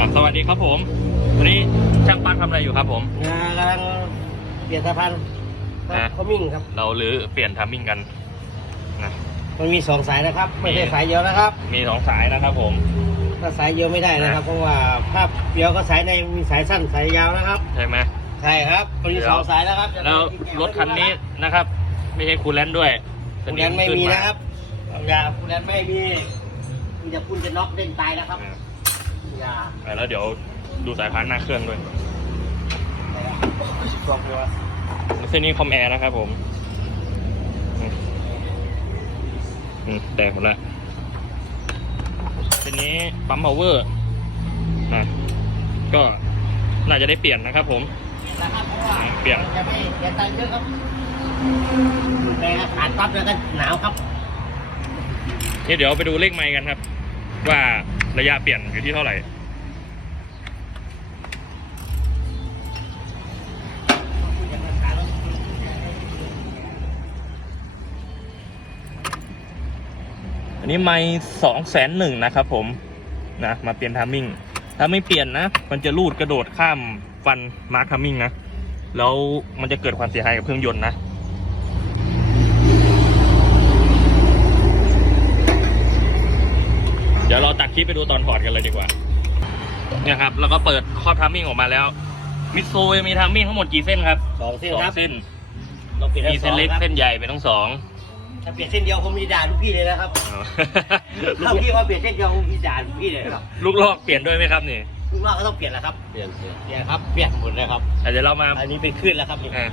อะสวัสดีครับผมวันนี้ช่างปักทำอะไรอยู่ครับผมงานกำลังเปลี่ยนสะพานอะเขามิ่งครับ เราหรือเปลี่ยนทามมิ่งกันนะมันมีสองสายนะครับ ไม่ใช่มีสายเดียวนะครับ มีสองสายนะครับผมถ้าสายเดียวไม่ได้นะครับ เพราะว่าภาพเดียวก็สายในมีสายสั้นสายยาวนะครับใช่ไหมใช่ครับมันมีเดี๋ยวสองสายนะครับ แล้วรถคันนี้นะครับ ไม่ใช่คูลแลนด์ด้วยคุณแลนไม่ขึ้มีานะครับอย่าคุณแลนไม่มีคุณจะคุณจะน็อกเด้งตายนะครับอะอ ย่าอะแล้วเดี๋ยวดูสายพานหน้าเครื่องด้วยสองตัวเส้นนี้คอมแอร์นะครับผมอืมอืมแดงหมดแล้วเส้นนี้ปั๊มพาวเวอร์นะก็น่าจะได้เปลี่ยนนะครับผม นะครับเพราะว่าเปลี่ยน จะไม่เปลี่ยนตายเยอะครับแต่ขาดปั๊บแล้วก็หนาวครับนี่เดี๋ยวไปดูเลขไมล์กันครับ ว่าระยะเปลี่ยนอยู่ที่เท่าไหร่ นนี้ไมล์สองแสนหนึ่งนะครับผมนะมาเปลี่ยนทามมิ่งถ้าไม่เปลี่ยนนะ มันจะลูดกระโดดข้ามฟันมาร์คทามมิ่งนะแล้วมันจะเกิดความเสียหายกับเครื่องยนต์นะเดี๋ยวเราตัดคลิปไปดูตอนถอดกันเลยดีกว่าเนี่ยครับแล้วก็เปิดครอบทามมิ่งออกมาแล้วมิตซูมีทามมิ่งทั้งหมดกี่เส้นครับสองเส้นสองครับเส้นเราเปลี่ยนมีเส้นเล็กทั้งสองครับเส้นใหญ่เป็นทั้งสอง ถ้าเปลี่ยนเส้นเดียวผมมีด่าลูกพี่เลยนะครับอ๋อถ้าพี่ว่าเปลี่ยนเส้นเดียวผมมีด่าลูกพี่เลยครับลูกลอกเปลี่ยนด้วยไหมครับนี่ลูกน้องก็ต้องเปลี่ยนแล้วครับเปลี่ยนเปลี่ยนเปลี่ยนครับเปลี่ยนหมดเลยครับอะเดี๋ยวเรามาอันนี้เป็นขึ้นแล้วครับนี่อะ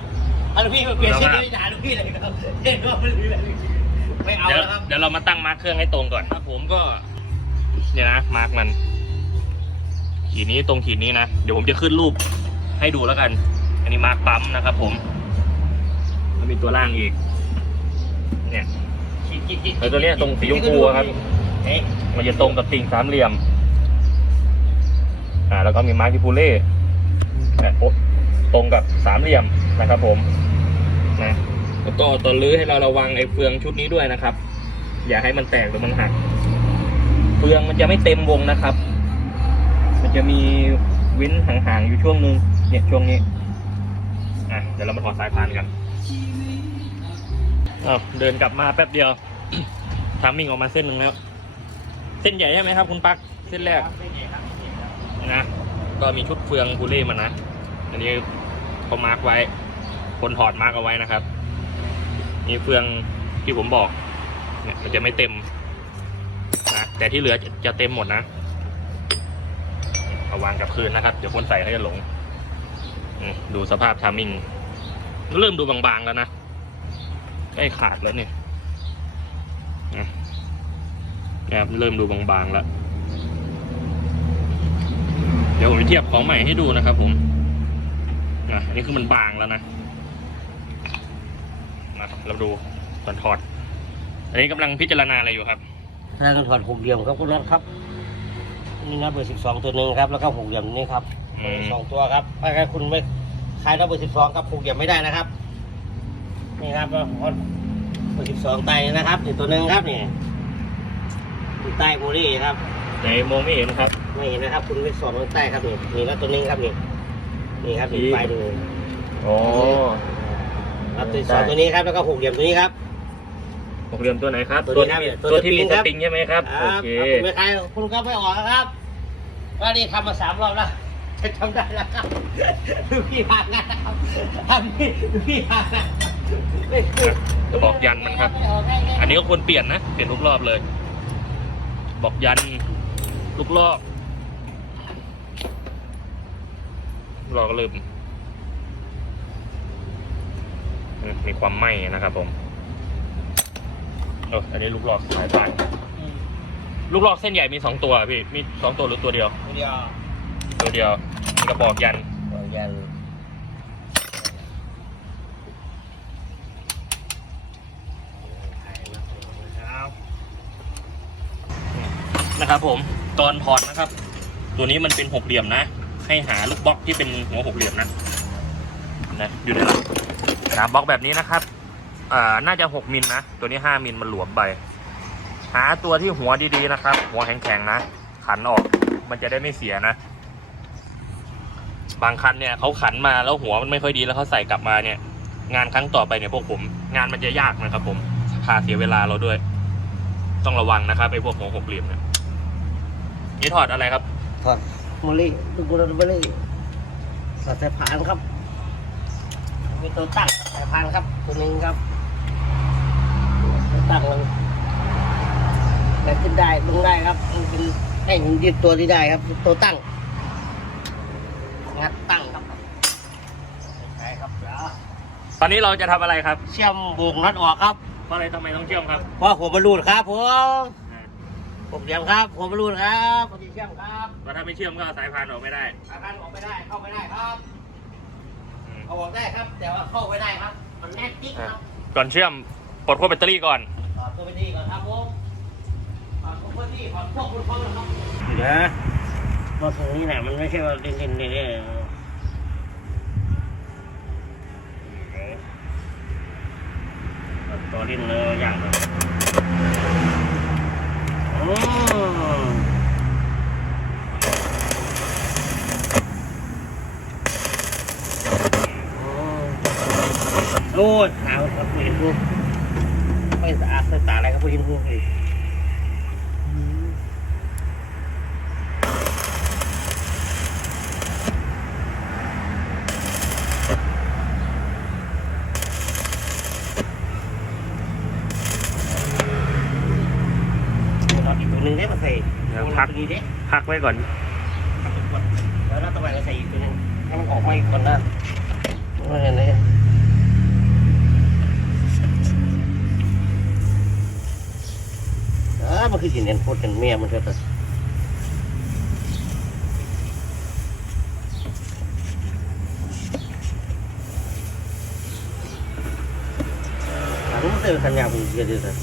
ถ้าลูกพี่มาเปลี่ยนเส้นเดียวไม่ด่าลูกพี่เลยครับเส้นก็ไม่รู้เลยไม่เอาเดี๋ยวแล้วครับเดี๋ยวเรามาตั้งมาร์คเครื่องให้ตรงก่อนครับ ผมก็เนี่ยนะมาร์คมัน ขีดนี้ตรงขีดนี้นะเดี๋ยวผมจะขึ้นรูปให้ดูแล้วกัน อันนี้มาร์คปั๊มนะครับ ผมแล้วมีตัวล่างอีก เนี่ยแล้วตัวเนี้ยตรงสีชมพูอะครับเอ๊ะมันจะตรงกับติ่งสามเหลี่ยม อ่า แล้วก็มีมาร์คิปูเล่นะโอ๊ะตรงกับสามเหลี่ยมนะครับ ผม นะแล้วก็ตอนลื้อให้เราระวังไอ้เฟืองชุดนี้ด้วยนะครับ อย่าให้มันแตกหรือมันหัก เฟืองมันจะไม่เต็มวงนะครับ มันจะมีเว้นห่างๆอยู่ช่วงนึง เนี่ยช่วงนี้ อะเดี๋ยวเรามาถอดสายพานกัน อ้าวเดินกลับมาแป๊บเดียว ทามมิ่งออกมาเส้นหนึ่งแล้ว เส้นใหญ่ใช่ไหมครับ คุณปักเส้นแรกนะก็มีชุดเฟืองคูเล่มานะอันนี้เขามาร์กไว้ คนถอดมาร์กเอาไว้นะครับมีเฟืองที่ผมบอก เนี่ยมันจะไม่เต็มนะแต่ที่เหลือจะจะเต็มหมดนะเอาวางกับคืนนะครับ เดี๋ยวคนใส่เขาจะหลง ดูสภาพทามมิ่ง เริ่มดูบางๆแล้วนะ ใกล้ขาดแล้วเนี่ยอะนะครับเริ่มดูบางๆแล้ว เดี๋ยวผมจะเทียบของใหม่ให้ดูนะครับผมนะอันนี้คือมันบางแล้วนะนะเราดูตอนถอด อันนี้กำลังพิจารณาอะไรอยู่ครับถ้าต้องถอดหกเหลี่ยมครับคุณน็อตครับ นี่นะเบอร์สิบสองตัวหนึ่งครับ แล้วก็หกเหลี่ยมนี่ครับอืมสองตัวครับถ้าคุณไม่ขายนะเบอร์สิบสองครับหกเหลี่ยมไม่ได้นะครับ นี่ครับก็เบอร์สิบสองไตนะครับนี่ตัวหนึ่งครับนี่อยู่ใต้โมลี่ครับไหนมองไม่เห็นครับไม่เห็นนะครับ คุณไปสอบข้างใต้ครับนี่นี่แล้วตัวนี้ครับนี่นี่ครับนี่นี่ไฟดูอ๋อครับตัวสองตัวนี้ครับแล้วก็หกเหลี่ยมตัวนี้ครับหกเหลี่ยมตัวไหนครับ ตัวนี้ครับตัวตัวที่ที่เป็นคสรับปริงใช่ไหมครับโอเครับคุณไม่ขายคุณก็ไม่ออกนะครับว่านี่ทำมาสามรอบแล้วจะทำได้แล้วครับลูกพี่พางานนะครับทำนี่ลูกพี่พางานไม่เคยจะ บอกยันมันครับ อันนี้ก็ควรเปลี่ยนนะ เปลี่ยนทุกรอบเลย บอกยันลูกลอกลูกลอกก็เริ่มอืมมีความไหม้นะครับผมเอออันนี้ลูกลอกสายพานลูกลอกเส้นใหญ่มีสองตัวพี่ มีสองตัวหรือตัวเดียวเดียว ตัวเดียวมีกระบอกยันบอกยัน นะครับผมตอนถอดนะครับ ตัวนี้มันเป็นหกเหลี่ยมนะ ให้หาลูกบล็อกที่เป็นหัวหกเหลี่ยมนะนะอยู่ในหลังหาบล็อกแบบนี้นะครับอ่าน่าจะหกมิลนะตัวนี้ห้ามิลมันหลวมไป หาตัวที่หัวดีๆนะครับ หัวแข็งๆนะ ขันออกมันจะได้ไม่เสียนะ บางคันเนี่ยเขาขันมาแล้วหัวมันไม่ค่อยดีแล้วเขาใส่กลับมาเนี่ย งานครั้งต่อไปเนี่ยพวกผม งานมันจะยากนะครับ ผมพาเสียเวลาเราด้วย ต้องระวังนะครับไอ้พวกหัวหกเหลี่ยมเนี่ย นี่ถอดอะไรครับ ถอดมาเลยดูกูดูมาเลยถอดสายพานครับ มีตัวตั้งสายพานครับ ตัวหนึงครับตัวตั้งมันแต่ขึ้นได้ลงได้ครับมันเป็นให้มันยืดตัวที่ได้ครับ ตัวตั้ง งัดตั้งครับใช่ครับเดี๋ยวตอนนี้เราจะทำอะไรครับ เชื่อมโบกน็อตออกครับเพราะอะไรทำไมต้องเชื่อมครับ เพราะผมมารูดครับผม ผมเดียมครับ ผมมารูดครับผมจะเชื่อมครับเพราะถ้าไม่เชื่อมก็เอาสายพานออกไม่ได้อาการออกไม่ได้ เข้าไม่ได้ครับอืมเอาออกได้ครับ แต่ว่าเข้าไม่ได้ครับ มันแน่นจิ๊กครับก่อนเชื่อมปลดขั้วแบตเตอรี่ก่อนถอดตัวไปดีก่อนครับผมถอดตัวไปดีถอดพวกคุณพร้อมนะครับนะรถตรงนี้เนี่ยมันไม่ใช่ว่าเล่นๆเนี่ยตัวเล่นเลยอย่างเลยอืม โอ้ขาวครับคุณเห็นผู้ไม่สะอาดสะตาอะไรครับคุณเห็นผู้เลยเราอีกตัวหนึ่งได้มาใส่ เดี๋ยวพักตัวนี้เด้พักไว้ก่อนแล้วเราต้องไปใส่อีกตัวหนึงให้มันออกมาอีกคนนั้นไม่เห็นเลยอ่ามันคือสิเน้นโคตรกันเมียมันเถอะแต่หลังมันเจอขันยาวผมเยอะดีเลย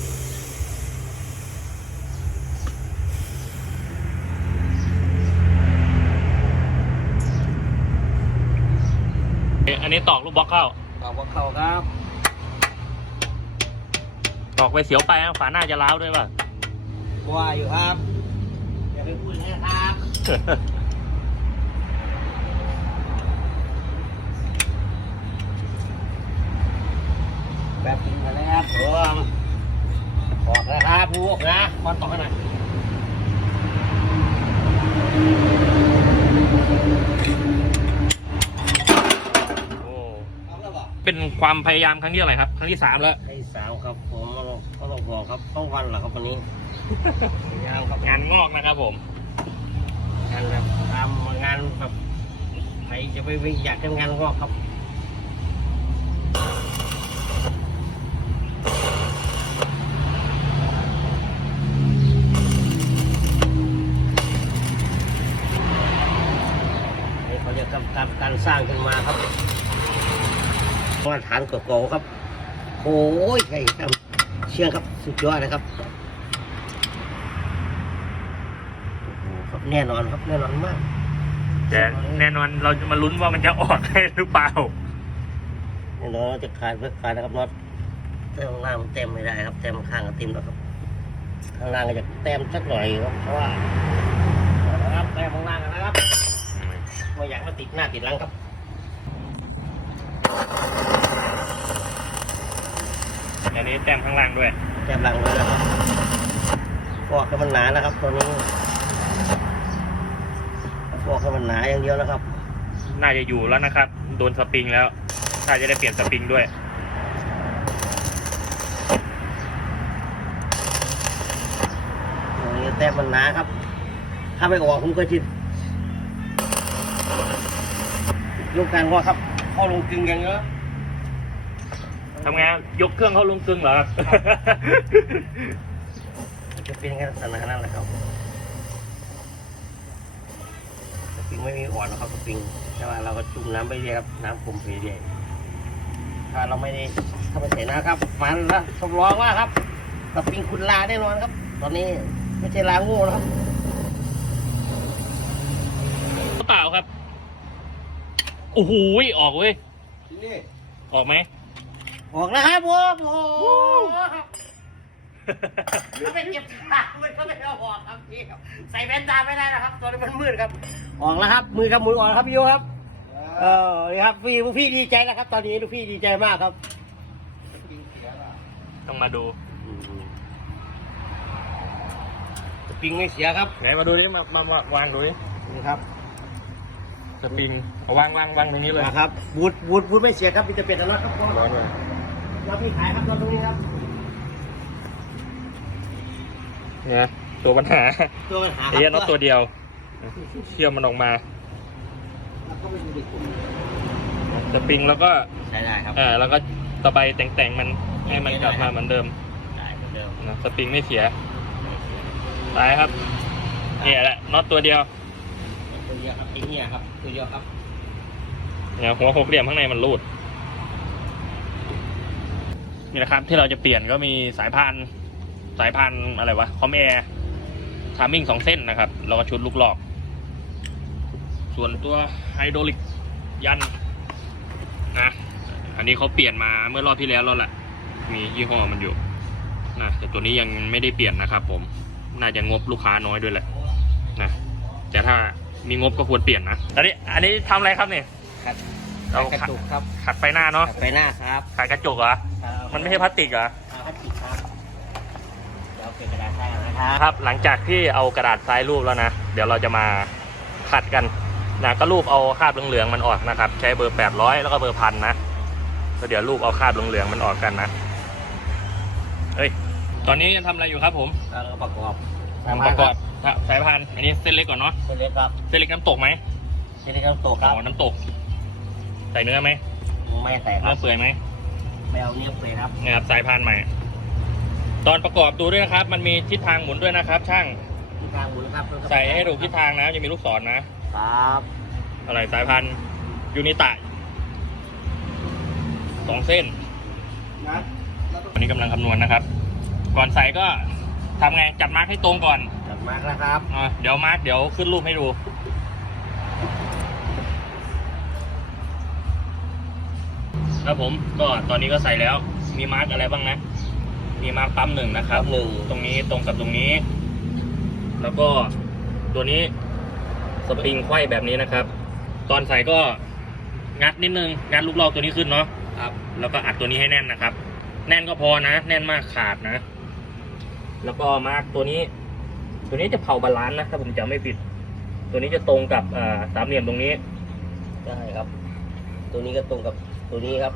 อันนี้ตอกลูกบล็อกเข้าขอบว่าเขาครับตอกไปเสียวไปนะฝาหน้าจะร้าวด้วยป่ะว่าอยู่ครับอย่าไปพูดนะครับแบบนี้มาแล้วครับผมออกแล้วครับลูกนะบอลตอกกันหน่อย โอ้ เอาแล้วบอกเป็นความพยายามครั้งที่เท่าไหร่ครับ ครั้งที่สามแล้วไอ้สาวครับผมก็ต้องบอกครับต้องวันเหรอครับวันนี้ยาวครับงานงอกนะครับผม งานแบบตามงานแบบใครจะไปวิ่งอยากทำงานก็ครับนี่เขาเรียกกำกับการสร้างขึ้นมาครับ มาตรฐานเก่าๆครับโอ้ยใครทำเชื่อครับสุดยอดนะครับโอ้โหครับแน่นอนครับแน่นอนมากแต่แน่นอนเราจะมาลุ้นว่ามันจะออกได้หรือเปล่าแน่นอนจะขาดเพื่อขาดนะครับน็อตเต็มข้างล่างมันเต็มไม่ได้ครับเต็มข้างก็เต็มแล้วครับข้างล่างก็จะเต็มสักหน่อยครับเพราะว่าเอาละครับเต็มข้างล่างกันนะครับไม่อยากมาติดหน้าติดหลังครับ อันนี้แต้มข้างล่างด้วยแต้มหลังเลยนะครับฟอกให้มันหนานะครับ ตัวนี้ฟอกให้มันหนาอย่างเดียวนะครับ น่าจะอยู่แล้วนะครับ โดนสปริงแล้วน่าจะได้เปลี่ยนสปริงด้วย ตัวนี้แต้มมันหนาครับ ถ้าไม่ออกผมก็จิลูกการว่าครับเข้าลงกึ่งอย่างเงี้ย ทำไงครับยกเครื่องเข้าลงกึ่งเหรอครับ จะเป็นแค่ลักษณะนั้นแหละครับสปริงไม่มีอ่อนหรอกครับสปริงแต่ว่าเราก็จุ่มน้ำไปเรื่อยครับน้ำคุมไปเรื่อยถ้าเราไม่ได้ถ้าไม่ใส่น้ำครับมันละทดลองว่าครับสปริงคุณลาแน่นอนครับ ตอนนี้ไม่ใช่ลาโง่นะครับเปล่าครับโอ้โหออกเว้ยนี่ออกไหม ออกนะครับผมโอ้โหถ้าไม่เก็บตามันก็ไม่เอาออกครับพี่ครับใส่แว่นตาไม่ได้นะครับ ตอนนี้มันมืดครับ ออกแล้วครับ มือกับมือออกแล้วครับพี่โยครับโเออนี่ครับพี่ลูกพี่ดีใจแล้วครับ ตอนนี้ลูกพี่ดีใจมากครับ ต้องมาดู สปริงไม่เสียครับไหนมาดูดิมามามาวางดูดินี่ครับสปริงเอาวางวางวางตรงนี้เลยนะครับบูดบูดบูดไม่เสียครับมีแต่เป็นแต่น็อตครับร้อนเลย เรามีขายครับเราตรงนี้ครับ เนี่ยตัวปัญหาตัวปัญหาคไอ้เหี้ยน็อตรัตัวเดียว เชื่อมมันออกมาแล้วก็ไม่มีเด็กกลุ่มสปริงแล้วก็ใช้ได้ครับเออแล้วก็ตะไบแต่งๆมันให้มันกลับมาเหมือนเดิมได้เหมือนเดิมนะสปริงไม่เสียตายครับเนี่ยแหละน็อตตัวเดียวตัวเดียวครับไอ้เนี่ยครับ ตัวเดียวครับเนี่ยหัวหกเหลี่ยมข้างในมันรูด นี่นะครับ ที่เราจะเปลี่ยนก็มีสายพานสายพานอะไรวะคอมแอร์ทามมิ่งสองเส้นนะครับ แล้วก็ชุดลูกหลอก ส่วนตัวไฮดรอลิกยันนะอันนี้เขาเปลี่ยนมาเมื่อรอบที่แล้วแล้วแหละมียี่ห้อมันอยู่นะแต่ตัวนี้ยังไม่ได้เปลี่ยนนะครับ ผมน่าจะงบลูกค้าน้อยด้วยแหละนะแต่ถ้ามีงบก็ควรเปลี่ยนนะอันนี้อันนี้ทำอะไรครับเนี่ยขัดเอากระจุกครับขัดไฟหน้าเนาะขัดไฟหน้าครับขัดกระจกเหรอ มันไม่ใช่พลาสติกเหรอเอาพลาสติกครับเดี๋ยวเอาเป็นกระดาษใส่นะครับครับ หลังจากที่เอากระดาษทรายรูปแล้วนะ เดี๋ยวเราจะมาขัดกันนะก็รูปเอาคราบเหลืองๆมันออกนะครับ ใช้เบอร์800แล้วก็เบอร์พันนะแล้วเดี๋ยวรูปเอาคราบเหลืองๆมันออกกันนะเฮ้ยตอนนี้ยังทำอะไรอยู่ครับผมแล้วก็ประกอบทำประกอบสายพันธุ์อันนี้เส้นเล็กก่อนเนาะเส้นเล็กครับเส้นเล็กน้ำตกไหมเส้นเล็กต้องโตคอ๋รับอน้ำตก ใส่เนื้อไหมไม่ใส่คเนื้รัอบเปื่อยไหม ไม่เอาเนื้อเปลยครับนะครับสายพันธุ์ใหม่ ตอนประกอบดูด้วยนะครับ มันมีทิศทางหมุนด้วยนะครับ ช่างที่ทางหมุนครับใส่ให้ถูกทิศทางนะจะมีลูกศรนะครับ อะไรสายพันธุ์ยูนิตะสองเส้นนะวันนี้กำลังคำนวณนะครับ ก่อนใส่ก็ทำไงจัดมาร์กให้ตรงก่อนจัดมาแล้วครับอะเดี๋ยวมาร์กเดี๋ยวขึ้นรูปให้ดู ครับผมก็ตอนนี้ก็ใส่แล้ว มีมาร์กอะไรบ้างนะ มีมาร์กปั๊มหนึ่งนะคครัรับบหนึ่งตรงนี้ตรงกับตรงนี้ แล้วก็ตัวนี้สปริงไขว้แบบนี้นะครับ ตอนใส่ก็งัดนิดนึงงัดลูกลอกตัวนี้ขึ้นเนาะครับ แล้วก็อัดตัวนี้ให้แน่นนะครับ แน่นก็พอนะ แน่นมากขาดนะ แล้วก็มาร์กตัวนี้ ตัวนี้จะเผาบาลานซ์นะถ้าผมจำไม่ผิด ตัวนี้จะตรงกับอ่าสามเหลี่ยมตรงนี้ได้ครับ ตัวนี้ก็ตรงกับ ตัวนี้ครับ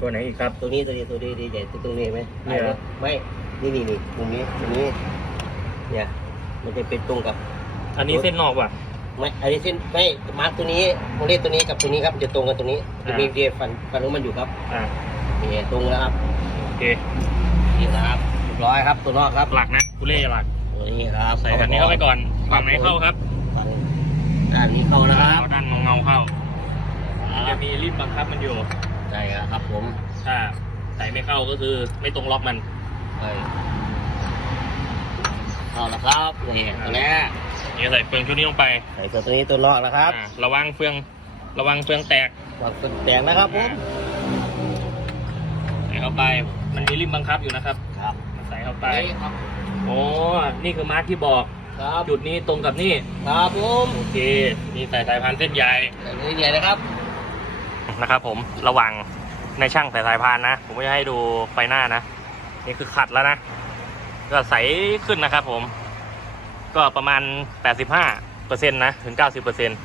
ตัวไหนอีกครับ ตัวนี้ตัวนี้ตัวนี้ดีใหญ่ตัวตรงนี้ไหมเนี่ยเหรอไม่นี่นี่นี่ตรงนี้ตรงนี้ เนี่ย มันจะเป็นตรงกับ อันนี้เส้นนอกว่ะไม่อันนี้เส้นไม่มาร์กตัวนี้โมเลสตัวนี้กับตัวนี้ครับจะตรงกันตัวนี้จะมีอ่าเดียฟันฟันของมันอยู่ครับ อ่านี่ตรงแล้วครับโอเคนี่นะครับเรียบร้อยครับตัวนอกครับหลักนะกุเล่หลักตัวนี้ครับใส่อันนี้เข้าไปก่อนฝั่งไหนเข้าครับฝั่งด้านนี้เข้านะครับ เอาด้านเงาๆเข้า จะ มีรีบบังคับมันอยู่ ใช่ครับผมถ้าใส่ไม่เข้าก็คือไม่ตรงล็อกมันใช่เข้าแล้วครับนี่ตัวนี้นี่ใส่เฟืองชุดนี้ลงไปใส่ตัวนี้ตัวนอกนะครับ อ่าระวังเฟืองระวังเฟืองแตกวางตัวแดงนะครับผมใส่เข้าไป มันมีริมบังคับอยู่นะครับครับใส่เข้าไปครับโอ้นี่คือมาร์คที่บอกครับจุดนี้ตรงกับนี่ครับผมโอเคนี่ใส่สายพานเส้นใหญ่ใส่ตัวนี้ใหญ่นะครับ นะครับผมระวังในช่างใส่สายพานนะ ผมจะให้ดูไฟหน้านะ นี่คือขัดแล้วนะ ก็ใสขึ้นนะครับผม ก็ประมาณ 85เปอร์เซ็นต์นะถึง 90เปอร์เซ็นต์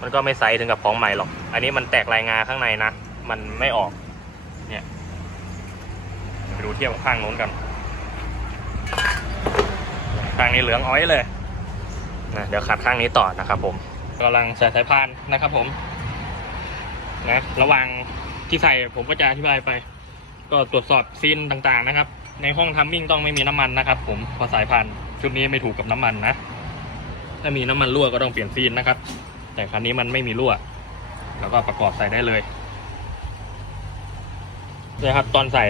มันก็ไม่ใสถึงกับของใหม่หรอก อันนี้มันแตกลายงาข้างในนะ มันไม่ออก เนี่ยไปดูเทียบกับข้างโน้นกัน ข้างนี้เหลืองอ้อยเลยนะเดี๋ยวขัดข้างนี้ต่อนะครับผมกำลังใส่สายพานนะครับผม นะระหว่างที่ใส่ผมก็จะอธิบายไป ก็ตรวจสอบซีนต่างๆนะครับ ในห้องทัมมิ่งต้องไม่มีน้ำมันนะครับ ผมพอสายพานชุดนี้ไม่ถูกกับน้ำมันนะถ้ามีน้ำมันรั่วก็ต้องเปลี่ยนซีนนะครับ แต่คันนี้มันไม่มีรั่ว แล้วก็ประกอบใส่ได้เลยนี่ยครับตอนใส่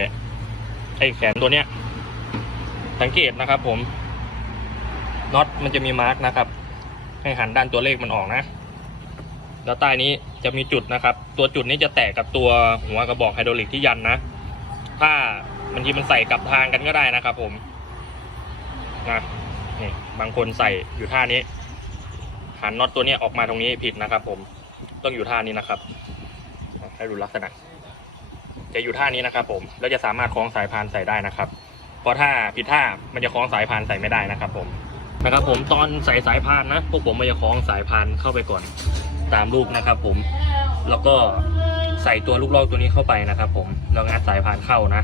ไอ้แขนตัวเนี้ย สังเกตนะครับ ผมน็อตมันจะมีมาร์กนะครับ ให้หันด้านตัวเลขมันออกนะ แล้วใต้นี้จะมีจุดนะครับ ตัวจุดนี้จะแตกกับตัวหัวกระบอกไฮดรอลิกที่ยันนะ ถ้าบางทีมันใส่กลับทางกันก็ได้นะครับ ผมนะนี่บางคนใส่อยู่ท่านี้หันน็อตตัวนี้ออกมาตรงนี้ผิดนะครับ ผมต้องอยู่ท่านี้นะครับ ให้ดูลักษณะ จะอยู่ท่านี้นะครับ ผมแล้วจะสามารถคล้องสายพานใส่ได้นะครับ เพราะถ้าผิดท่ามันจะคล้องสายพานใส่ไม่ได้นะครับ ผมนะครับ ผมตอนใส่สายพานนะพวกผมมันจะคล้องสายพานเข้าไปก่อน ตามลูกนะครับ ผม แล้วก็ใส่ตัวลูกลอกตัวนี้เข้าไปนะครับ ผมแล้วงัดสายพานเข้านะ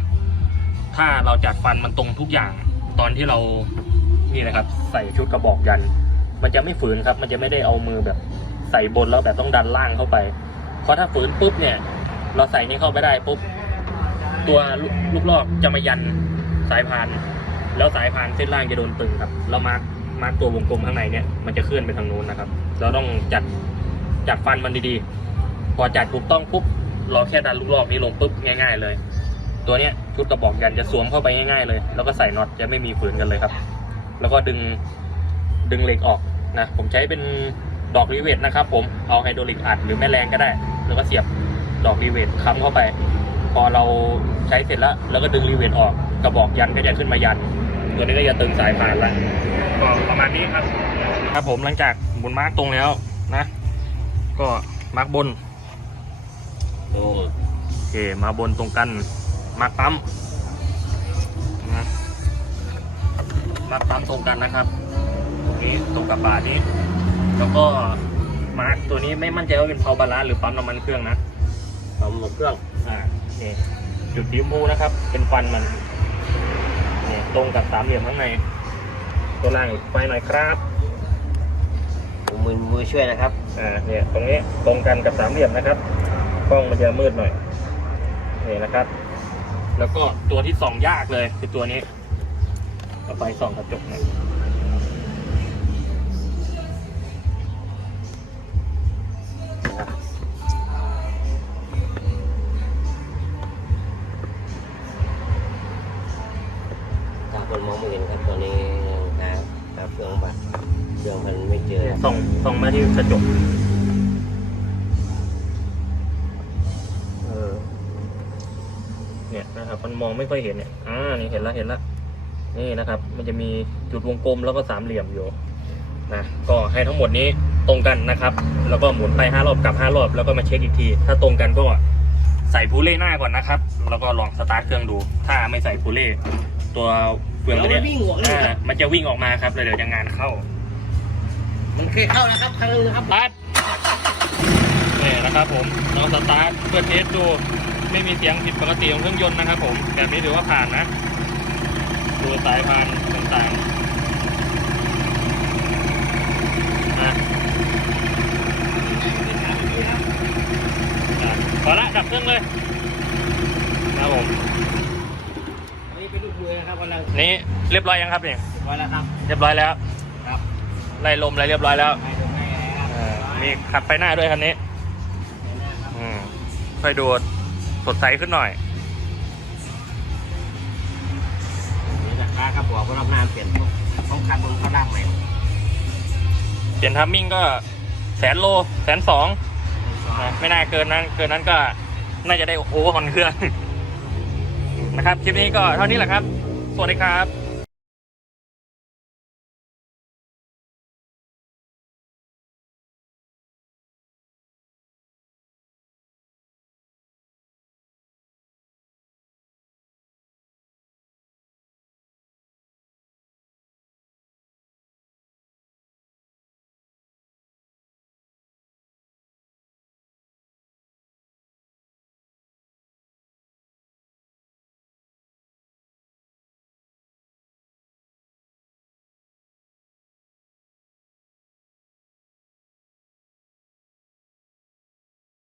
ถ้าเราจัดฟันมันตรงทุกอย่าง ตอนที่เรานี่นะครับ ใส่ชุดกระบอกยัน มันจะไม่ฝืนครับ มันจะไม่ได้เอามือแบบใส่บนแล้วแบบต้องดันล่างเข้าไป เพราะถ้าฝืนปุ๊บเนี่ย เราใส่นี้เข้าไปได้ปุ๊บตัวลูกลูกลอกจะมายันสายพาน แล้วสายพานเส้นล่างจะโดนตึงครับ แล้วมาร์กมาร์กตัววงกลมข้างในเนี่ยมันจะเคลื่อนไปทางนู้นนะครับ เราต้องจัด จัดฟันมันดีๆ พอจัดถูกต้องปุ๊บราแค่ดันลูกลอกนี้ลงปุ๊บง่าย ๆ เลย ตัวเนี้ยชุดกระบอกยันจะสวมเข้าไปง่ายๆเลย แล้วก็ใส่น็อตจะไม่มีฝืนกันเลยครับ แล้วก็ดึงดึงเหล็กออกนะผมใช้เป็นดอกรีเวทนะครับ ผมเอาไฮดรอลิกอัดหรือแม่แรงก็ได้ แล้วก็เสียบดอกรีเวทค้ำเข้าไป พอเราใช้เสร็จแล้วแล้วก็ดึงรีเวทออกกระบอกยันก็จะขึ้นมายัน ตัวนี้ก็จะตึงสายพานล้วก็ประมาณนี้ครับ ครับผมหลังจากหมุนมาร์กตรงแล้วนะ ก็มาร์กบนโอ้โอเคมาบนตรงกันมาร์กปั๊มนะมาร์กปั๊มตรงกันนะครับ ตรงนี้ตรงกับบาร์นี้ แล้วก็มาร์กตัวนี้ไม่มั่นใจว่าเป็นเพาบาลานซ์หรือปั๊มน้ำมันเครื่องนะทำหมดเครื่องอ่านี่จุดสีชมพูนะครับ เป็นฟันมันนี่ตรงกับสามเหลี่ยมข้างใน ตัวล่างอีกไฟหน่อยครับผมมือมือช่วยนะครับ อ่าเนี่ยตรงนี้ตรงกันกับสามเหลี่ยมนะครับกล้องมันจะมืดหน่อยนี่นะครับ แล้วก็ตัวที่ส่องยากเลยคือตัวนี้เอาไปส่องกระจกหน่อยถ้าคนมองไม่เห็นครับตอนนี้หาหาเครื่องบัตรเครื่องมันไม่เจอเนี่ยส่องส่องมาที่กระจก องไม่ค่อยเห็นเนี่ยอ่านี่เห็นแล้วเห็นแล้วนี่นะครับ มันจะมีจุดวงกลมแล้วก็สามเหลี่ยมอยู่นะก็ให้ทั้งหมดนี้ตรงกันนะครับ แล้วก็หมุนไปห้ารอบกลับห้ารอบแล้วก็มาเช็คอีกที ถ้าตรงกันก็ใส่พูเล่หน้าก่อนนะครับ แล้วก็ลองสตาร์ทเครื่องดู ถ้าไม่ใส่พูเล่ตัวเฟืองตัวเนี้ยเดี๋ยวมันวิ่งออกเลยอ่ามันจะวิ่งออกมาครับแล้วเดี๋ยวจะงานเข้า มันเคยเข้านะครับครั้งนึงนะครับสตาร์ทนี่นะครับผมลองสตาร์ทเพื่อเทสดู ไม่มีเสียงผิดปกติของเครื่องยนต์นะครับ ผมแบบนี้ถือว่าผ่านนะดูสายพานต่างๆนะอะพอละดับเครื่องเลยนะครับผมอันนี้เป็นลูกมือนะครับกำลังนี่เรียบร้อยยังครับเนี่ยไว้แล้วครับเรียบร้อยแล้วครับไล่ลมอะไรเรียบร้อยแล้วให้ดูให้นะครับเออมีขัดไฟหน้าด้วยคันนี้อืมค่อยดู สดใสขึ้นหน่อยนี่ราคาครับบอกว่ารอบหน้าเปลี่ยนต้องคันบนข้างล่างใหม่เปลี่ยนทัมมิ่งก็แสนโลแสนสองนะไม่น่าเกินนั้น เกินนั้นก็น่าจะได้โอ้โหคอนเครื่องนะครับ คลิปนี้ก็เท่านี้แหละครับ สวัสดีครับ